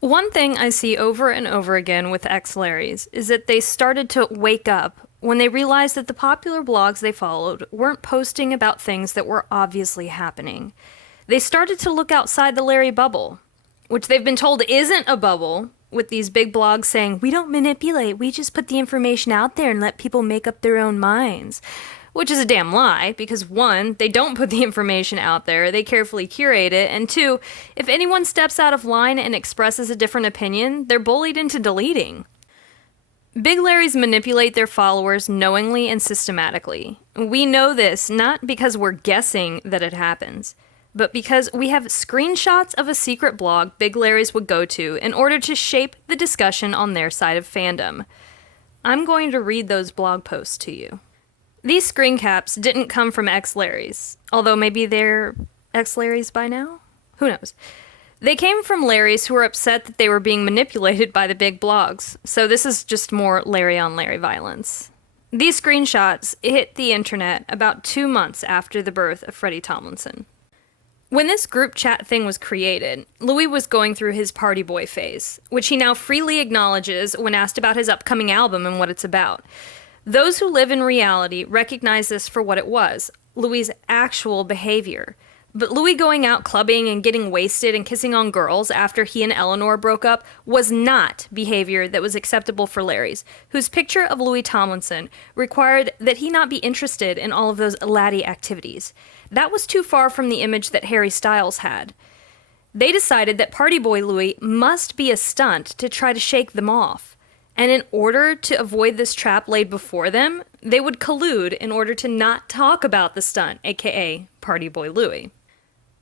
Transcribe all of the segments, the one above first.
One thing I see over and over again with ex-Larrys is that they started to wake up when they realized that the popular blogs they followed weren't posting about things that were obviously happening. They started to look outside the Larry bubble, which they've been told isn't a bubble, with these big blogs saying, we don't manipulate, we just put the information out there and let people make up their own minds. Which is a damn lie, because one, they don't put the information out there, they carefully curate it, and two, if anyone steps out of line and expresses a different opinion, they're bullied into deleting. Big Larrys manipulate their followers knowingly and systematically. We know this not because we're guessing that it happens, but because we have screenshots of a secret blog Big Larrys would go to in order to shape the discussion on their side of fandom. I'm going to read those blog posts to you. These screen caps didn't come from ex-Larrys, although maybe they're ex-Larrys by now? Who knows? They came from Larrys who were upset that they were being manipulated by the big blogs, so this is just more Larry on Larry violence. These screenshots hit the internet about 2 months after the birth of Freddie Tomlinson. When this group chat thing was created, Louis was going through his party boy phase, which he now freely acknowledges when asked about his upcoming album and what it's about. Those who live in reality recognize this for what it was, Louis' actual behavior. But Louis going out clubbing and getting wasted and kissing on girls after he and Eleanor broke up was not behavior that was acceptable for Larry's, whose picture of Louis Tomlinson required that he not be interested in all of those laddie activities. That was too far from the image that Harry Styles had. They decided that Party Boy Louis must be a stunt to try to shake them off. And in order to avoid this trap laid before them, they would collude in order to not talk about the stunt, aka Party Boy Louis.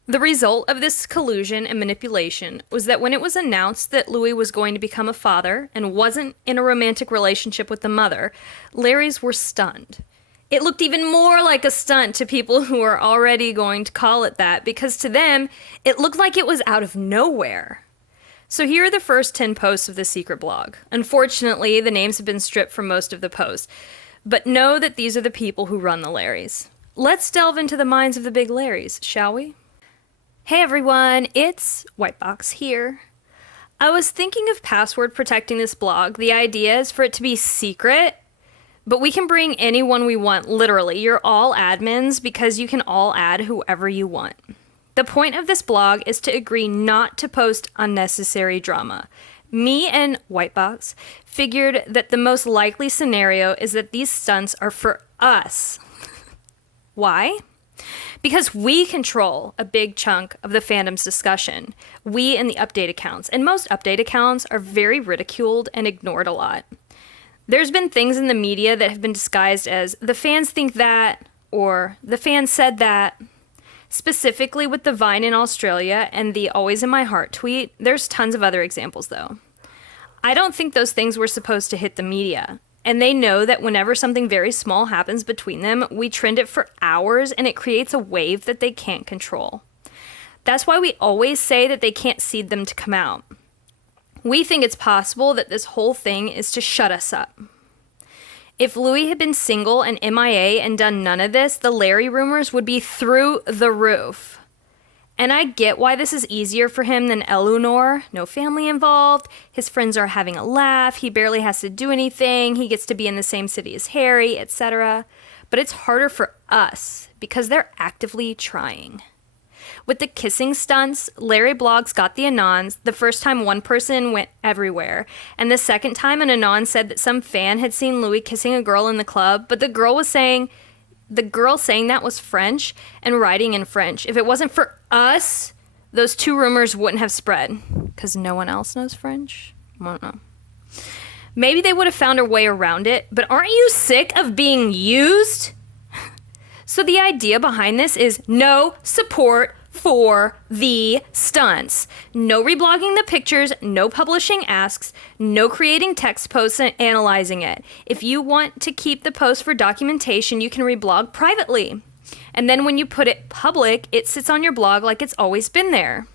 The result of this collusion and manipulation was that when it was announced that Louis was going to become a father and wasn't in a romantic relationship with the mother, Larrys were stunned. It looked even more like a stunt to people who were already going to call it that, because to them, it looked like it was out of nowhere. So here are the first 10 posts of the secret blog. Unfortunately, the names have been stripped from most of the posts, but know that these are the people who run the Larrys. Let's delve into the minds of the big Larrys, shall we? Hey everyone, it's Whitebox here. I was thinking of password protecting this blog. The idea is for it to be secret, but we can bring anyone we want, literally. You're all admins because you can all add whoever you want. The point of this blog is to agree not to post unnecessary drama. Me and Whitebox figured that the most likely scenario is that these stunts are for us. Why? Because we control a big chunk of the fandom's discussion. We and the update accounts. And most update accounts are very ridiculed and ignored a lot. There's been things in the media that have been disguised as the fans think that, or the fans said that. Specifically with the Vine in Australia and the Always in My Heart tweet, there's tons of other examples though. I don't think those things were supposed to hit the media. And they know that whenever something very small happens between them, we trend it for hours and it creates a wave that they can't control. That's why we always say that they can't seed them to come out. We think it's possible that this whole thing is to shut us up. If Louis had been single and MIA and done none of this, the Larry rumors would be through the roof. And I get why this is easier for him than Eleanor. No family involved. His friends are having a laugh. He barely has to do anything. He gets to be in the same city as Harry, etc. But it's harder for us because they're actively trying. With the kissing stunts, Larrie Blog's got the Anons the first time one person went everywhere, and the second time an Anon said that some fan had seen Louis kissing a girl in the club, but the girl saying that was French and writing in French. If it wasn't for us, those two rumors wouldn't have spread. Because no one else knows French? I don't know. Maybe they would have found a way around it, but aren't you sick of being used? So the idea behind this is no support for the stunts. No reblogging the pictures, no publishing asks, no creating text posts and analyzing it. If you want to keep the post for documentation, you can reblog privately. And then when you put it public, it sits on your blog like it's always been there.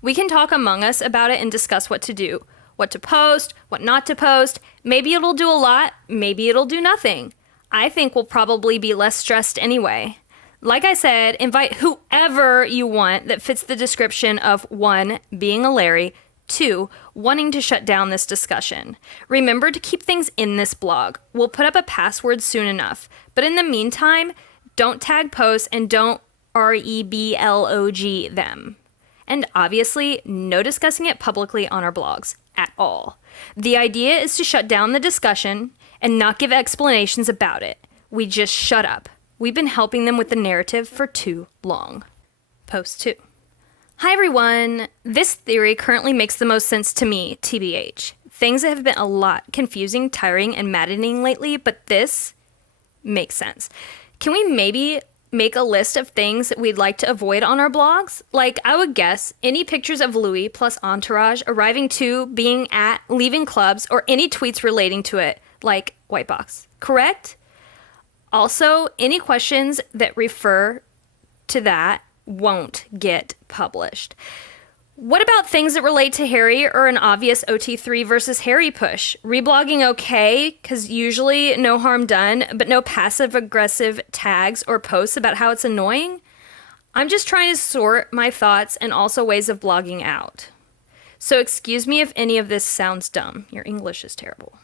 We can talk among us about it and discuss what to do, what to post, what not to post. Maybe it'll do a lot, maybe it'll do nothing. I think we'll probably be less stressed anyway. Like I said, invite whoever you want that fits the description of 1, being a Larry, 2, wanting to shut down this discussion. Remember to keep things in this blog. We'll put up a password soon enough. But in the meantime, don't tag posts and don't reblog them. And obviously, no discussing it publicly on our blogs at all. The idea is to shut down the discussion and not give explanations about it. We just shut up. We've been helping them with the narrative for too long. Post 2. Hi everyone. This theory currently makes the most sense to me, TBH. Things have been a lot confusing, tiring, and maddening lately, but this makes sense. Can we maybe make a list of things that we'd like to avoid on our blogs? Like, I would guess any pictures of Louis plus entourage arriving to, being at, leaving clubs, or any tweets relating to it, like white box. Correct? Also, any questions that refer to that won't get published. What about things that relate to Harry or an obvious OT3 versus Harry push? Reblogging okay, because usually no harm done, but no passive-aggressive tags or posts about how it's annoying? I'm just trying to sort my thoughts and also ways of blogging out. So excuse me if any of this sounds dumb. Your English is terrible.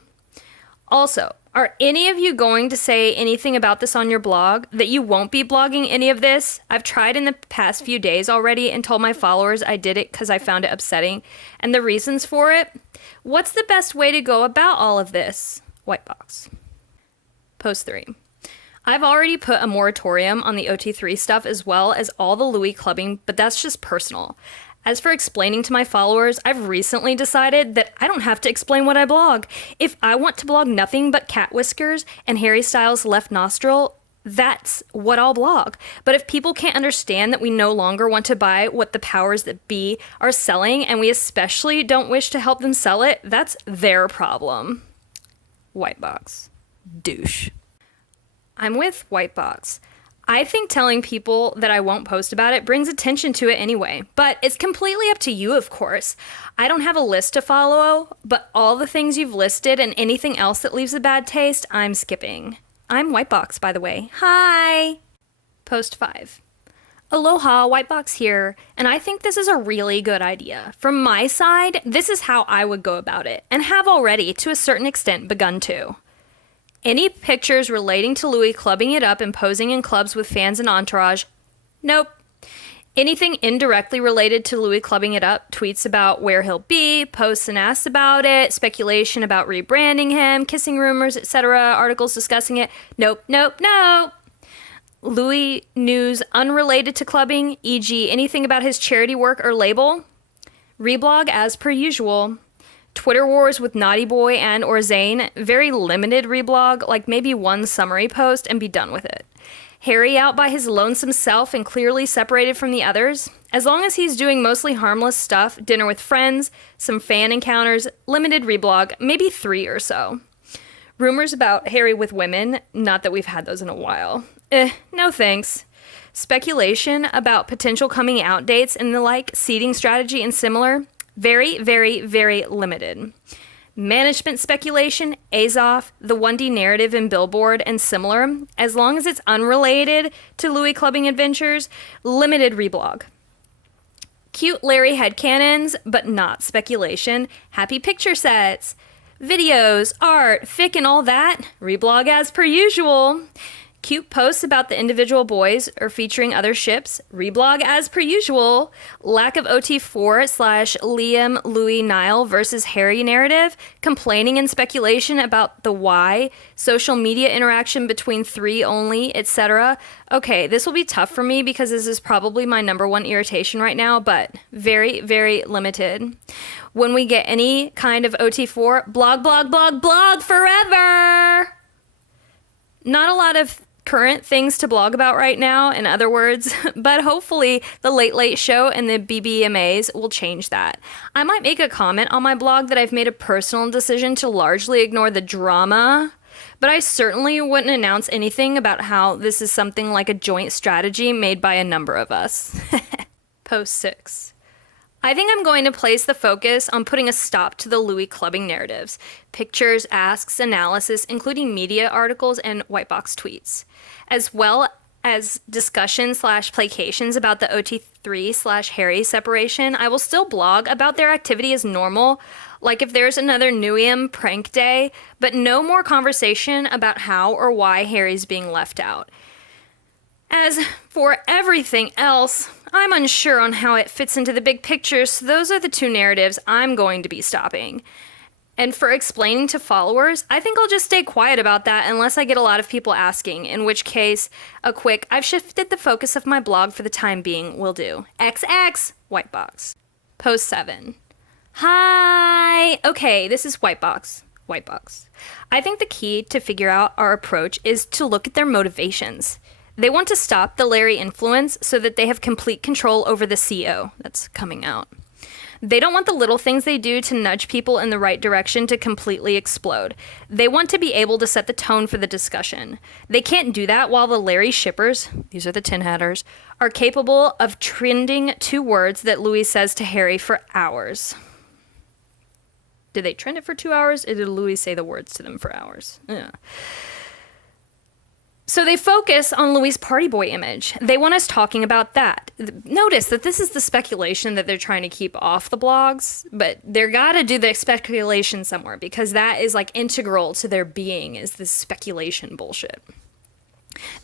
Also, are any of you going to say anything about this on your blog, that you won't be blogging any of this? I've tried in the past few days already and told my followers I did it because I found it upsetting, and the reasons for it. What's the best way to go about all of this? White box. Post 3. I've already put a moratorium on the OT3 stuff as well as all the Louis clubbing, but that's just personal. As for explaining to my followers, I've recently decided that I don't have to explain what I blog. If I want to blog nothing but cat whiskers and Harry Styles' left nostril, that's what I'll blog. But if people can't understand that we no longer want to buy what the powers that be are selling, and we especially don't wish to help them sell it, that's their problem. White box. Douche. I'm with white box. I think telling people that I won't post about it brings attention to it anyway, but it's completely up to you, of course. I don't have a list to follow, but all the things you've listed and anything else that leaves a bad taste, I'm skipping. I'm Whitebox, by the way. Hi! Post 5. Aloha, Whitebox here, and I think this is a really good idea. From my side, this is how I would go about it, and have already, to a certain extent, begun to. Any pictures relating to Louis clubbing it up and posing in clubs with fans and entourage? Nope. Anything indirectly related to Louis clubbing it up, tweets about where he'll be, posts and asks about it, speculation about rebranding him, kissing rumors, etc., articles discussing it? Nope, nope, nope. Louis news unrelated to clubbing, e.g. anything about his charity work or label? Reblog as per usual. Twitter wars with Naughty Boy and or Zayn, very limited reblog, like maybe one summary post and be done with it. Harry out by his lonesome self and clearly separated from the others. As long as he's doing mostly harmless stuff, dinner with friends, some fan encounters, limited reblog, maybe 3 or so. Rumors about Harry with women, not that we've had those in a while. No thanks. Speculation about potential coming out dates and the like, seeding strategy and similar, very, very, very limited. Management speculation, Azov, the 1D narrative in Billboard, and similar, as long as it's unrelated to Louis clubbing adventures, limited reblog. Cute Larry headcanons, but not speculation, happy picture sets, videos, art, fic, and all that, reblog as per usual. Cute posts about the individual boys or featuring other ships, reblog as per usual. Lack of OT4 / Liam, Louis, Niall versus Harry narrative, complaining and speculation about the why, social media interaction between 3 only, etc. Okay, this will be tough for me because this is probably my number 1 irritation right now, but very, very limited. When we get any kind of OT4, blog, blog, blog, blog forever! Not a lot of current things to blog about right now, in other words, but hopefully the Late Late Show and the BBMAs will change that. I might make a comment on my blog that I've made a personal decision to largely ignore the drama, but I certainly wouldn't announce anything about how this is something like a joint strategy made by a number of us. Post 6. I think I'm going to place the focus on putting a stop to the Louis clubbing narratives, pictures, asks, analysis, including media articles and white box tweets, as well as discussion slash placations about the OT3 slash Harry separation, I will still blog about their activity as normal, like if there's another Newham prank day, but no more conversation about how or why Harry's being left out. As for everything else, I'm unsure on how it fits into the big picture, so those are the two narratives I'm going to be stopping. And for explaining to followers, I think I'll just stay quiet about that unless I get a lot of people asking, in which case, a quick, I've shifted the focus of my blog for the time being will do. XX, white box. Post 7. Hi! Okay, this is white box. White box. I think the key to figure out our approach is to look at their motivations. They want to stop the Larry influence so that they have complete control over the CO that's coming out. They don't want the little things they do to nudge people in the right direction to completely explode. They want to be able to set the tone for the discussion. They can't do that while the Larry shippers, these are the Tin Hatters, are capable of trending 2 words that Louis says to Harry for hours. Did they trend it for 2 hours, or did Louis say the words to them for hours? Yeah. So they focus on Louis' party boy image. They want us talking about that. Notice that this is the speculation that they're trying to keep off the blogs, but they're gotta do the speculation somewhere because that is like integral to their being, is this speculation bullshit.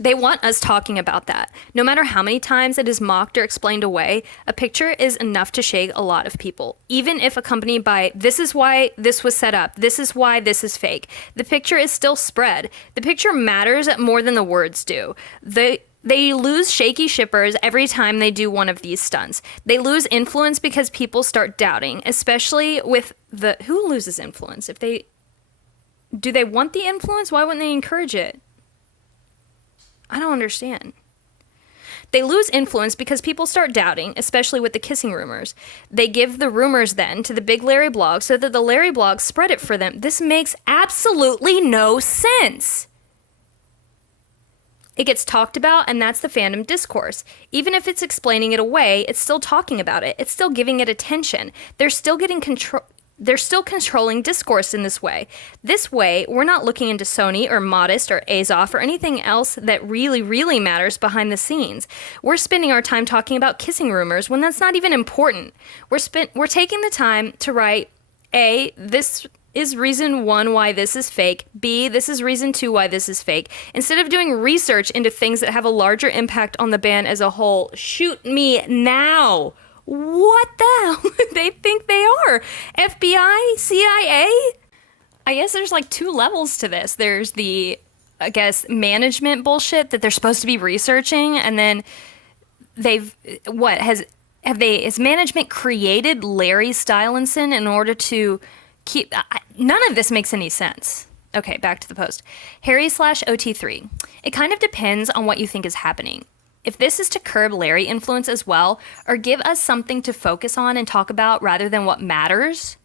They want us talking about that. No matter how many times it is mocked or explained away, a picture is enough to shake a lot of people. Even if accompanied by, this is why this was set up, this is why this is fake, the picture is still spread. The picture matters more than the words do. They lose shaky shippers every time they do one of these stunts. They lose influence because people start doubting, especially with who loses influence? Do they want the influence? Why wouldn't they encourage it? I don't understand. They lose influence because people start doubting, especially with the kissing rumors. They give the rumors then to the big Larry Blog so that the Larry Blog spread it for them. This makes absolutely no sense. It gets talked about, and that's the fandom discourse. Even if it's explaining it away, it's still talking about it. It's still giving it attention. They're still controlling discourse in this way. This way, we're not looking into Sony or Modest or Azoff or anything else that really, really matters behind the scenes. We're spending our time talking about kissing rumors when that's not even important. We're taking the time to write, A, this is reason 1 why this is fake. B, this is reason 2 why this is fake. Instead of doing research into things that have a larger impact on the band as a whole, shoot me now. What the hell do they think they are? FBI? CIA? I guess there's like 2 levels to this. There's the, I guess, management bullshit that they're supposed to be researching, and then has management created Larry Stylinson in order to keep, none of this makes any sense. Okay, back to the post. Harry/OT3. It kind of depends on what you think is happening. If this is to curb Larry influence as well, or give us something to focus on and talk about rather than what matters,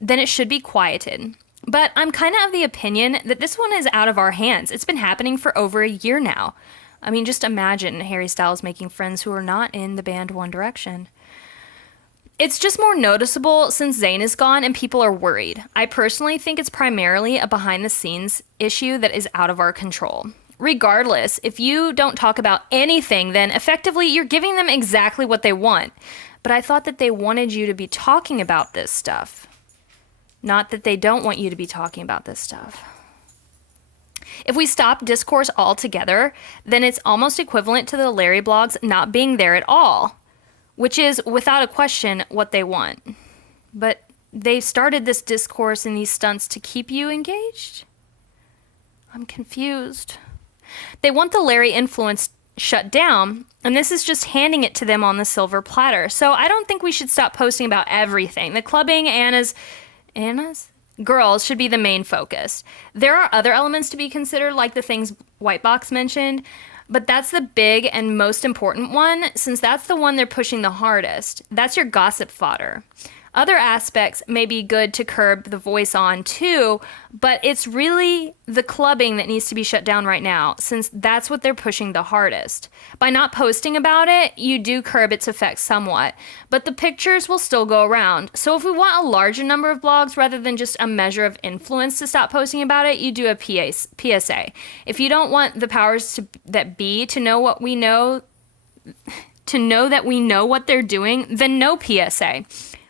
then it should be quieted. But I'm kind of the opinion that this one is out of our hands. It's been happening for over a year now. I mean, just imagine Harry Styles making friends who are not in the band One Direction. It's just more noticeable since Zayn is gone and people are worried. I personally think it's primarily a behind-the-scenes issue that is out of our control. Regardless, if you don't talk about anything, then effectively you're giving them exactly what they want. But I thought that they wanted you to be talking about this stuff. Not that they don't want you to be talking about this stuff. If we stop discourse altogether, then it's almost equivalent to the Larry blogs not being there at all, which is, without a question, what they want. But they've started this discourse and these stunts to keep you engaged? I'm confused. They want the Larry influence shut down, and this is just handing it to them on the silver platter. So I don't think we should stop posting about everything. The clubbing, Anna's girls should be the main focus. There are other elements to be considered, like the things Whitebox mentioned, but that's the big and most important one, since that's the one they're pushing the hardest. That's your gossip fodder. Other aspects may be good to curb the voice on too, but it's really the clubbing that needs to be shut down right now, since that's what they're pushing the hardest. By not posting about it, you do curb its effects somewhat, but the pictures will still go around. So if we want a larger number of blogs rather than just a measure of influence to stop posting about it, you do a PSA. If you don't want the powers that be to know what we know, to know that we know what they're doing, then no PSA.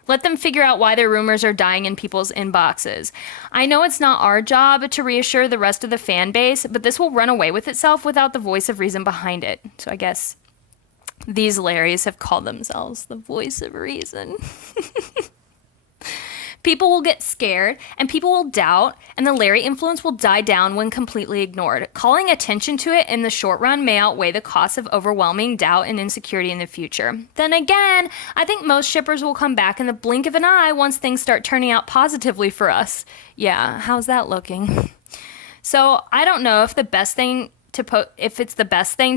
Let them figure out why their rumors are dying in people's inboxes. I know it's not our job to reassure the rest of the fan base, but this will run away with itself without the voice of reason behind it. So I guess these Larrys have called themselves the voice of reason. People will get scared, and people will doubt, and the Larry influence will die down when completely ignored. Calling attention to it in the short run may outweigh the costs of overwhelming doubt and insecurity in the future. Then again, I think most shippers will come back in the blink of an eye once things start turning out positively for us. Yeah, how's that looking? So I don't know if it's the best thing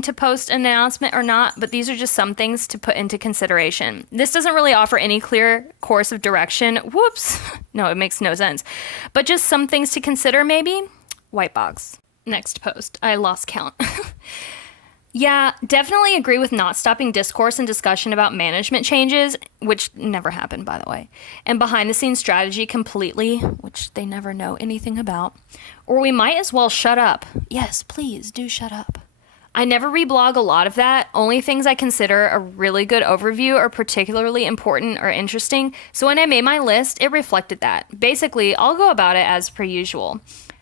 to post an announcement or not, but these are just some things to put into consideration. This doesn't really offer any clear course of direction. Whoops. No, it makes no sense. But just some things to consider maybe. White box. Next post. I lost count. Yeah, definitely agree with not stopping discourse and discussion about management changes, which never happened, by the way, and behind the scenes strategy completely, which they never know anything about. Or we might as well shut up. Yes, please do shut up. I never reblog a lot of that. Only things I consider a really good overview or particularly important or interesting. So when I made my list, it reflected that. Basically, I'll go about it as per usual.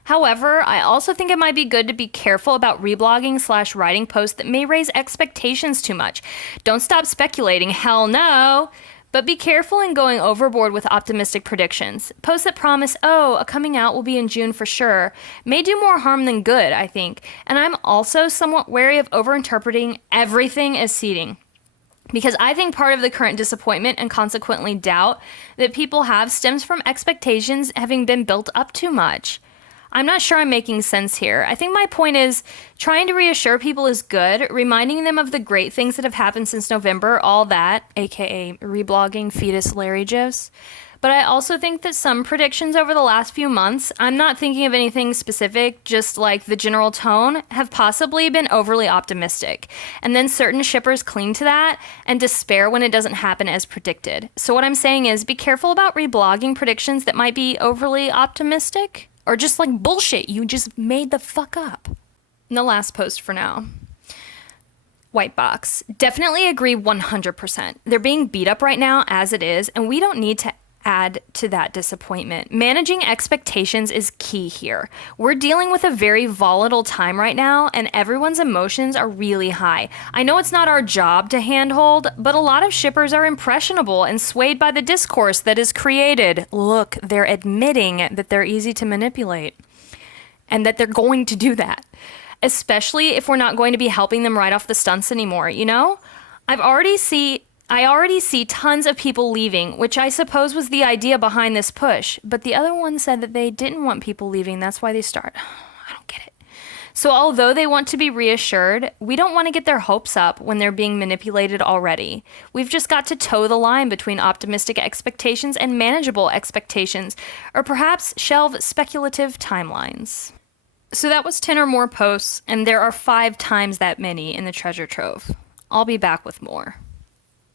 However, I also think it might be good to be careful about reblogging/writing posts that may raise expectations too much. Don't stop speculating, hell no! But be careful in going overboard with optimistic predictions. Posts that promise, a coming out will be in June for sure, may do more harm than good, I think. And I'm also somewhat wary of overinterpreting everything as seeding. Because I think part of the current disappointment and consequently doubt that people have stems from expectations having been built up too much. I'm not sure I'm making sense here. I think my point is trying to reassure people is good, reminding them of the great things that have happened since November, all that, aka reblogging fetus Larry gifs. But I also think that some predictions over the last few months, I'm not thinking of anything specific, just like the general tone, have possibly been overly optimistic. And then certain shippers cling to that and despair when it doesn't happen as predicted. So what I'm saying is be careful about reblogging predictions that might be overly optimistic. Or just like bullshit you just made the fuck up. And the last post for now. White box. Definitely agree 100%. They're being beat up right now as it is, and we don't need to add to that disappointment. Managing expectations is key here. We're dealing with a very volatile time right now, and everyone's emotions are really high. I know it's not our job to handhold, but a lot of shippers are impressionable and swayed by the discourse that is created. Look, they're admitting that they're easy to manipulate, and that they're going to do that. Especially if we're not going to be helping them ride off the stunts anymore, you know? I already see tons of people leaving, which I suppose was the idea behind this push. But the other one said that they didn't want people leaving. That's why they start. I don't get it. So although they want to be reassured, we don't want to get their hopes up when they're being manipulated already. We've just got to toe the line between optimistic expectations and manageable expectations, or perhaps shelve speculative timelines. So that was 10 or more posts, and there are 5 times that many in the treasure trove. I'll be back with more.